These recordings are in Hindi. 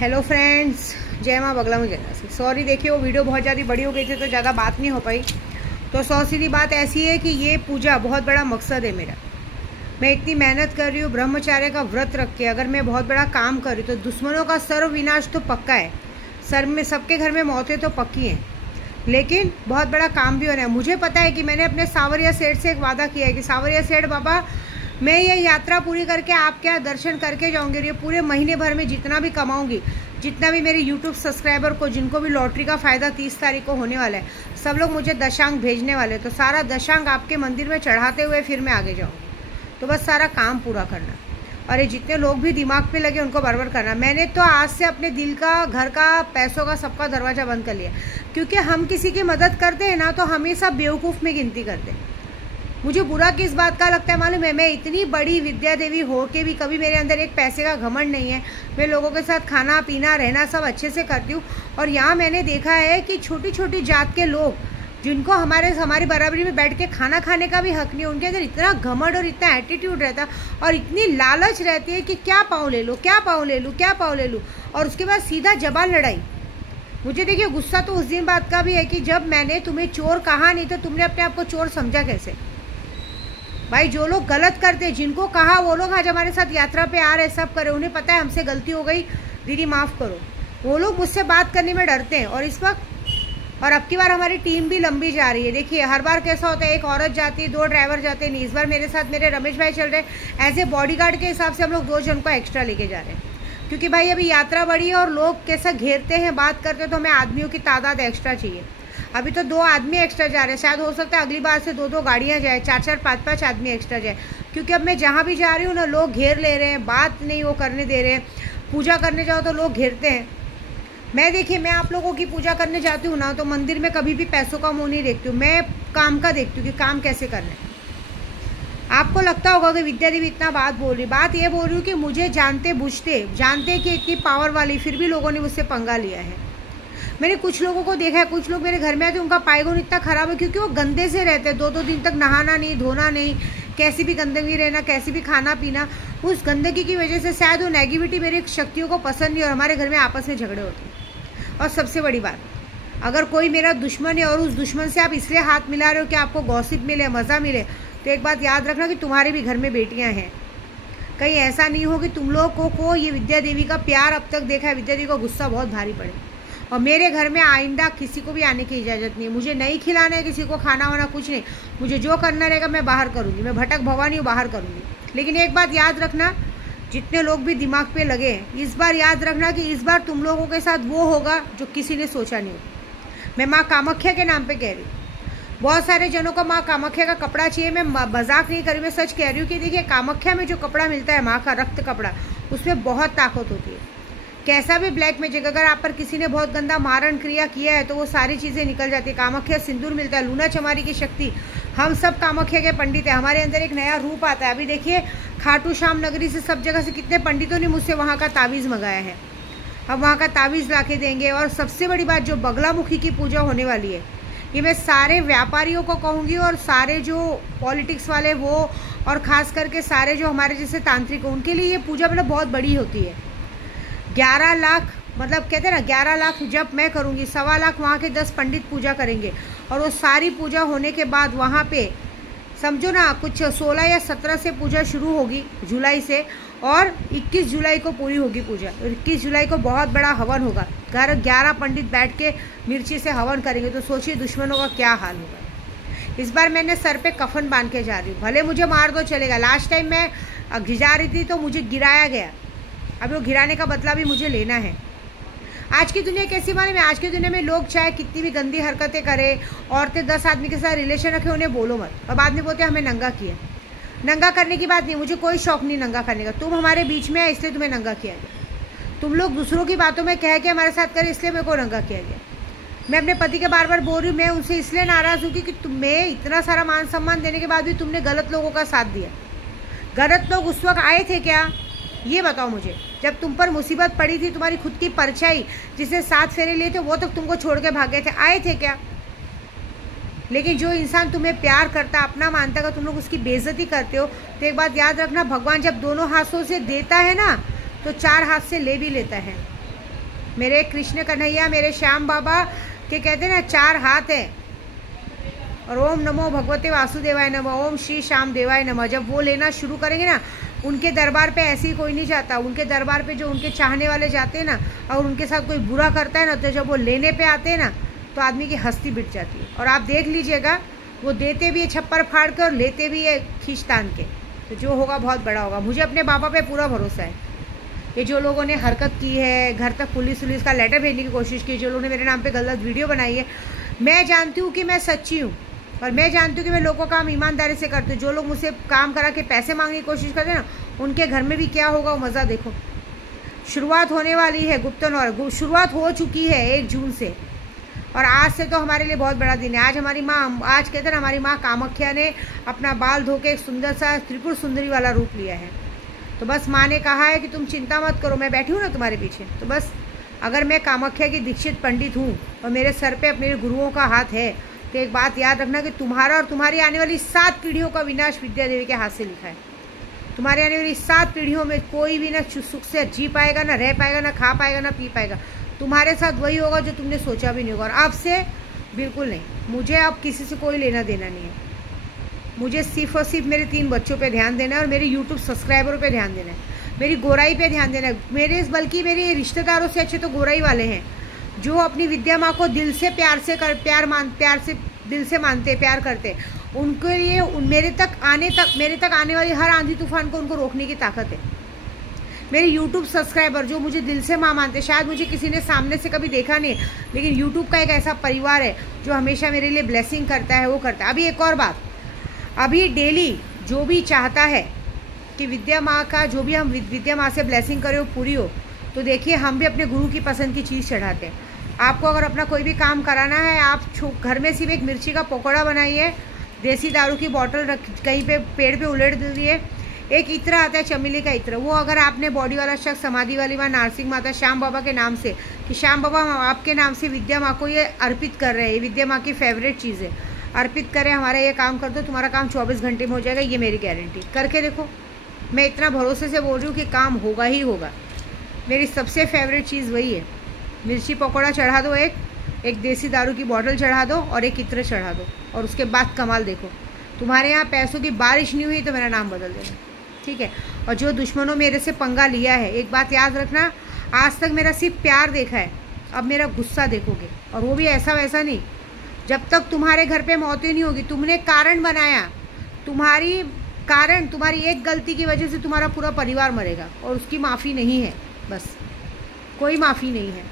हेलो फ्रेंड्स, जय माँ बगला में जय। सॉरी, देखिए वो वीडियो बहुत ज़्यादा बड़ी हो गई थी तो ज़्यादा बात नहीं हो पाई। तो सौ सीधी बात ऐसी है कि ये पूजा बहुत बड़ा मकसद है मेरा। मैं इतनी मेहनत कर रही हूँ, ब्रह्मचार्य का व्रत रख के अगर मैं बहुत बड़ा काम कर रही हूँ तो दुश्मनों का सर्व विनाश तो पक्का है। सर में सबके घर में मौतें तो पक्की हैं, लेकिन बहुत बड़ा काम भी होना है। मुझे पता है कि मैंने अपने सावरिया सेठ से एक वादा किया है कि सावरिया सेठ बाबा, मैं ये यात्रा पूरी करके आपके यहाँ दर्शन करके जाऊंगी। और ये पूरे महीने भर में जितना भी कमाऊंगी, जितना भी मेरे YouTube सब्सक्राइबर को, जिनको भी लॉटरी का फ़ायदा 30 तारीख को होने वाला है, सब लोग मुझे दशांक भेजने वाले, तो सारा दशांक आपके मंदिर में चढ़ाते हुए फिर मैं आगे जाऊँगी। तो बस सारा काम पूरा करना, और ये जितने लोग भी दिमाग पे लगे उनको बराबर करना। मैंने तो आज से अपने दिल का, घर का, पैसों का, सबका दरवाज़ा बंद कर लिया, क्योंकि हम किसी की मदद करते हैं ना तो हमेशा बेवकूफ़ में गिनती करते हैं। मुझे बुरा किस बात का लगता है मालूम है? मैं इतनी बड़ी विद्या देवी हो के भी कभी मेरे अंदर एक पैसे का घमंड नहीं है। मैं लोगों के साथ खाना पीना रहना सब अच्छे से करती हूँ। और यहाँ मैंने देखा है कि छोटी छोटी जात के लोग, जिनको हमारी बराबरी में बैठ के खाना खाने का भी हक नहीं है, उनके अंदर इतना घमंड और इतना एटीट्यूड रहता और इतनी लालच रहती है कि क्या पाँव ले लूँ, क्या पाँव ले लूँ, क्या पाँव ले लूँ, और उसके बाद सीधा जबान लड़ाई। मुझे देखिए गुस्सा तो उस दिन बात का भी है कि जब मैंने तुम्हें चोर कहा नहीं तो तुमने अपने आप को चोर समझा कैसे? भाई, जो लोग गलत करते, जिनको कहा वो लोग आज हमारे साथ यात्रा पे आ रहे, सब करे, उन्हें पता है हमसे गलती हो गई, दीदी माफ़ करो। वो लोग मुझसे बात करने में डरते हैं। और इस वक्त, और अब की बार हमारी टीम भी लंबी जा रही है। देखिए हर बार कैसा होता है, एक औरत जाती है, 2 ड्राइवर जाते हैं। इस बार मेरे साथ मेरे रमेश भाई चल रहे हैं। एज ए बॉडीगार्ड के हिसाब से हम लोग 2 जन को एक्स्ट्रा लेके जा रहे हैं, क्योंकि भाई अभी यात्रा बढ़ी है और लोग कैसा घेरते हैं, बात करते हैं, तो हमें आदमियों की तादाद एक्स्ट्रा चाहिए। अभी तो 2 आदमी एक्स्ट्रा जा रहे हैं, शायद हो सकता है अगली बार से 2-2 गाड़ियाँ जाए, 4-4, 5-5 आदमी एक्स्ट्रा जाए, क्योंकि अब मैं जहाँ भी जा रही हूँ ना, लोग घेर ले रहे हैं, बात नहीं वो करने दे रहे हैं। पूजा करने जाओ तो लोग घेरते हैं। मैं देखिए, मैं आप लोगों की पूजा करने जाती हूँ ना तो मंदिर में कभी भी पैसों का मुँह नहीं देखती हूँ, मैं काम का देखती हूँ कि काम कैसे करना है। आपको लगता होगा कि विद्या देवी इतना बात ये बोल रही हूँ कि मुझे जानते कि इतनी पावर वाली, फिर भी लोगों ने मुझसे पंगा लिया है। मैंने कुछ लोगों को देखा है, कुछ लोग मेरे घर में आते, उनका पायगुन इतना खराब है क्योंकि वो गंदे से रहते हैं। 2-2 दिन तक नहाना नहीं, धोना नहीं, कैसी भी गंदगी रहना, कैसी भी खाना पीना। उस गंदगी की वजह से शायद वो नेगेटिविटी मेरी शक्तियों को पसंद नहीं, और हमारे घर में आपस में झगड़े होते हैं। और सबसे बड़ी बात, अगर कोई मेरा दुश्मन है और उस दुश्मन से आप इसलिए हाथ मिला रहे हो कि आपको गॉसिप मिले, मज़ा मिले, तो एक बात याद रखना कि तुम्हारे भी घर में बेटियाँ हैं। कहीं ऐसा नहीं हो कि तुम लोगों को ये विद्या देवी का प्यार अब तक देखा है, विद्या देवी का गुस्सा बहुत भारी पड़े। और मेरे घर में आइंदा किसी को भी आने की इजाज़त नहीं है। मुझे नहीं खिलाना है किसी को खाना वाना, कुछ नहीं। मुझे जो करना रहेगा मैं बाहर करूँगी, मैं भटक भवानी हूँ, बाहर करूँगी। लेकिन एक बात याद रखना, जितने लोग भी दिमाग पे लगे, इस बार याद रखना कि इस बार तुम लोगों के साथ वो होगा जो किसी ने सोचा नहीं होगा। मैं माँ कामाख्या के नाम पर कह रही हूँ। बहुत सारे जनों को माँ कामाख्या का कपड़ा चाहिए। मैं मजाक नहीं कर रही, मैं सच कह रही हूँ कि देखिए कामाख्या में जो कपड़ा मिलता है, माँ का रक्त कपड़ा, उसमें बहुत ताकत होती है। कैसा भी ब्लैक मैजिक, अगर आप पर किसी ने बहुत गंदा मारण क्रिया किया है तो वो सारी चीज़ें निकल जाती है। कामाख्या सिंदूर मिलता है, लूना चमारी की शक्ति। हम सब कामाख्या के पंडित हैं, हमारे अंदर एक नया रूप आता है। अभी देखिए खाटू श्याम नगरी से, सब जगह से कितने पंडितों ने मुझसे वहाँ का तावीज़ मंगाया है। हम वहाँ का तावीज़ ला के देंगे। और सबसे बड़ी बात, जो बगलामुखी की पूजा होने वाली है, ये मैं सारे व्यापारियों को कहूँगी, और सारे जो पॉलिटिक्स वाले वो, और ख़ास करके सारे जो हमारे जैसे तांत्रिक, उनके लिए ये पूजा मतलब बहुत बड़ी होती है। 11 लाख, मतलब कहते हैं ना 11 लाख जब मैं करूँगी, 1.25 लाख वहाँ के 10 पंडित पूजा करेंगे। और वो सारी पूजा होने के बाद वहाँ पे समझो ना कुछ 16 या 17 से पूजा शुरू होगी, जुलाई से, और 21 जुलाई को पूरी होगी पूजा। 21 जुलाई को बहुत बड़ा हवन होगा, 11 पंडित बैठ के मिर्ची से हवन करेंगे। तो सोचिए दुश्मनों का क्या हाल होगा। इस बार मैंने सर पे कफन बांध के जा रही हूँ, भले मुझे मार दो चलेगा। लास्ट टाइम मैं गिरा रही थी तो मुझे गिराया गया, अब वो गिराने का बदला भी मुझे लेना है। आज की दुनिया कैसी मालूम है? आज की दुनिया में लोग चाहे कितनी भी गंदी हरकतें करें, औरतें 10 आदमी के साथ रिलेशन रखें, उन्हें बोलो मत। और बाद में बोलते हैं हमें नंगा किया। नंगा करने की बात नहीं, मुझे कोई शौक नहीं नंगा करने का। तुम हमारे बीच में है इसलिए तुम्हें नंगा किया गया। तुम लोग दूसरों की बातों में कह के हमारे साथ करें इसलिए मेरे को नंगा किया गया। मैं अपने पति के बार बार बोल रही हूँ, मैं उनसे इसलिए नाराज़ हूँ कि तुम्हें इतना सारा मान सम्मान देने के बाद भी तुमने गलत लोगों का साथ दिया। गलत लोग उस वक्त आए थे क्या, ये बताओ मुझे। जब तुम पर मुसीबत पड़ी थी, तुम्हारी खुद की परछाई जिसे 7 फेरे लिए थे वो तक तुमको छोड़ के भाग गए थे, आए थे क्या? लेकिन जो इंसान तुम्हें प्यार करता, अपना मानता, अगर तुम लोग उसकी बेइज्जती करते हो तो एक बात याद रखना, भगवान जब दोनों हाथों से देता है ना तो 4 हाथ से ले भी लेता है। मेरे कृष्ण कन्हैया, मेरे श्याम बाबा के कहते हैं ना 4 हाथ हैं, और ओम नमो भगवते वासुदेवाय नमः, ओम श्री श्याम देवाय नमः। जब वो लेना शुरू करेंगे ना, उनके दरबार पे ऐसे ही कोई नहीं जाता। उनके दरबार पे जो उनके चाहने वाले जाते हैं ना, और उनके साथ कोई बुरा करता है ना, तो जब वो लेने पे आते हैं ना, तो आदमी की हस्ती बिट जाती है। और आप देख लीजिएगा, वो देते भी है छप्पर फाड़ के और लेते भी है खींच तान के। तो जो होगा बहुत बड़ा होगा। मुझे अपने बाबा पे पूरा भरोसा है। ये जो लोगों ने हरकत की है, घर तक पुलिस का लेटर भेजने की कोशिश की, जो लोगों ने मेरे नाम पे गलत वीडियो बनाई है, मैं जानती हूँ कि मैं सच्ची हूँ, और मैं जानती हूँ कि मैं लोगों का काम ईमानदारी से करती हूँ। जो लोग मुझसे काम करा के पैसे मांगने की कोशिश करते हैं ना, उनके घर में भी क्या होगा वो मज़ा देखो। शुरुआत होने वाली है गुप्तन, और शुरुआत हो चुकी है 1 जून से। और आज से तो हमारे लिए बहुत बड़ा दिन है। आज हमारी माँ, आज कहते हैं ना, हमारी माँ कामाख्या ने अपना बाल धो के एक सुंदर सा त्रिपुर सुंदरी वाला रूप लिया है। तो बस माँ ने कहा है कि तुम चिंता मत करो, मैं बैठी हूँ ना तुम्हारे पीछे। तो बस अगर मैं कामाख्या की दीक्षित पंडित हूँ और मेरे सर पे अपने गुरुओं का हाथ है, तो एक बात याद रखना कि तुम्हारा और तुम्हारी आने वाली 7 पीढ़ियों का विनाश विद्या देवी के हाथ से लिखा है। तुम्हारे आने वाली 7 पीढ़ियों में कोई भी ना सुख से जी पाएगा, ना रह पाएगा, ना खा पाएगा, ना पी पाएगा। तुम्हारे साथ वही होगा जो तुमने सोचा भी नहीं होगा। और अब से बिल्कुल नहीं, मुझे अब किसी से कोई लेना देना नहीं है। मुझे सिर्फ और सिर्फ मेरे 3 बच्चों पे ध्यान देना है, और मेरे यूट्यूब सब्सक्राइबरों पे ध्यान देना है, मेरी गोराई पे ध्यान देना है। बल्कि मेरे रिश्तेदारों से अच्छे तो गोराई वाले हैं, जो अपनी विद्या माँ को दिल से प्यार से दिल से मानते, प्यार करते। उनके लिए मेरे तक आने वाली हर आंधी तूफान को उनको रोकने की ताकत है। मेरे YouTube सब्सक्राइबर जो मुझे दिल से माँ मानते, शायद मुझे किसी ने सामने से कभी देखा नहीं, लेकिन YouTube का एक ऐसा परिवार है जो हमेशा मेरे लिए ब्लेसिंग करता है, वो करता है। अभी एक और बात, अभी डेली जो भी चाहता है कि विद्या माँ का, जो भी हम विद्या माँ से ब्लेसिंग करें वो पूरी हो, तो देखिए हम भी अपने गुरु की पसंद की चीज़ चढ़ाते हैं। आपको अगर अपना कोई भी काम कराना है, आप घर में सिर्फ एक मिर्ची का पकौड़ा बनाइए, देसी दारू की बोतल कहीं पे पेड़ पे उलट दीजिए, एक इत्र आता है चमेली का इत्र, वो अगर आपने बॉडी वाला शख्स समाधि वाली माँ नारसिंह माता श्याम बाबा के नाम से, कि श्याम बाबा आपके नाम से विद्या माँ को ये अर्पित कर रहे हैं, ये विद्या माँ की फेवरेट चीज़ है, अर्पित करें, हमारा ये काम कर दो, तुम्हारा काम 24 घंटे में हो जाएगा, ये मेरी गारंटी। करके देखो, मैं इतना भरोसे से बोल रही हूँ कि काम होगा ही होगा। मेरी सबसे फेवरेट चीज़ वही है। मिर्ची पकौड़ा चढ़ा दो, एक देसी दारू की बोतल चढ़ा दो, और एक इत्र चढ़ा दो, और उसके बाद कमाल देखो। तुम्हारे यहाँ पैसों की बारिश नहीं हुई तो मेरा नाम बदल देना, ठीक है। और जो दुश्मनों मेरे से पंगा लिया है, एक बात याद रखना, आज तक मेरा सिर्फ प्यार देखा है, अब मेरा गुस्सा देखोगे, और वो भी ऐसा वैसा नहीं। जब तक तुम्हारे घर पे मौत ही नहीं होगी, तुमने कारण बनाया, तुम्हारी एक गलती की वजह से तुम्हारा पूरा परिवार मरेगा, और उसकी माफ़ी नहीं है, बस कोई माफ़ी नहीं है।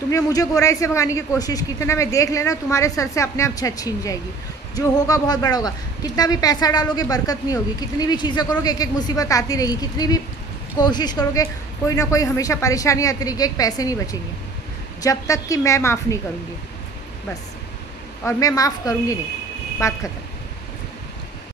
तुमने मुझे गोराई से भगाने की कोशिश की थी ना, मैं देख लेना तुम्हारे सर से अपने आप छत छीन जाएगी। जो होगा बहुत बड़ा होगा। कितना भी पैसा डालोगे बरकत नहीं होगी, कितनी भी चीज़ें करोगे एक मुसीबत आती रहेगी, कितनी भी कोशिश करोगे कोई ना कोई हमेशा परेशानी आती रहेगी, एक पैसे नहीं बचेंगे जब तक कि मैं माफ़ नहीं करूँगी, बस। और मैं माफ़ करूँगी नहीं, बात ख़त्म।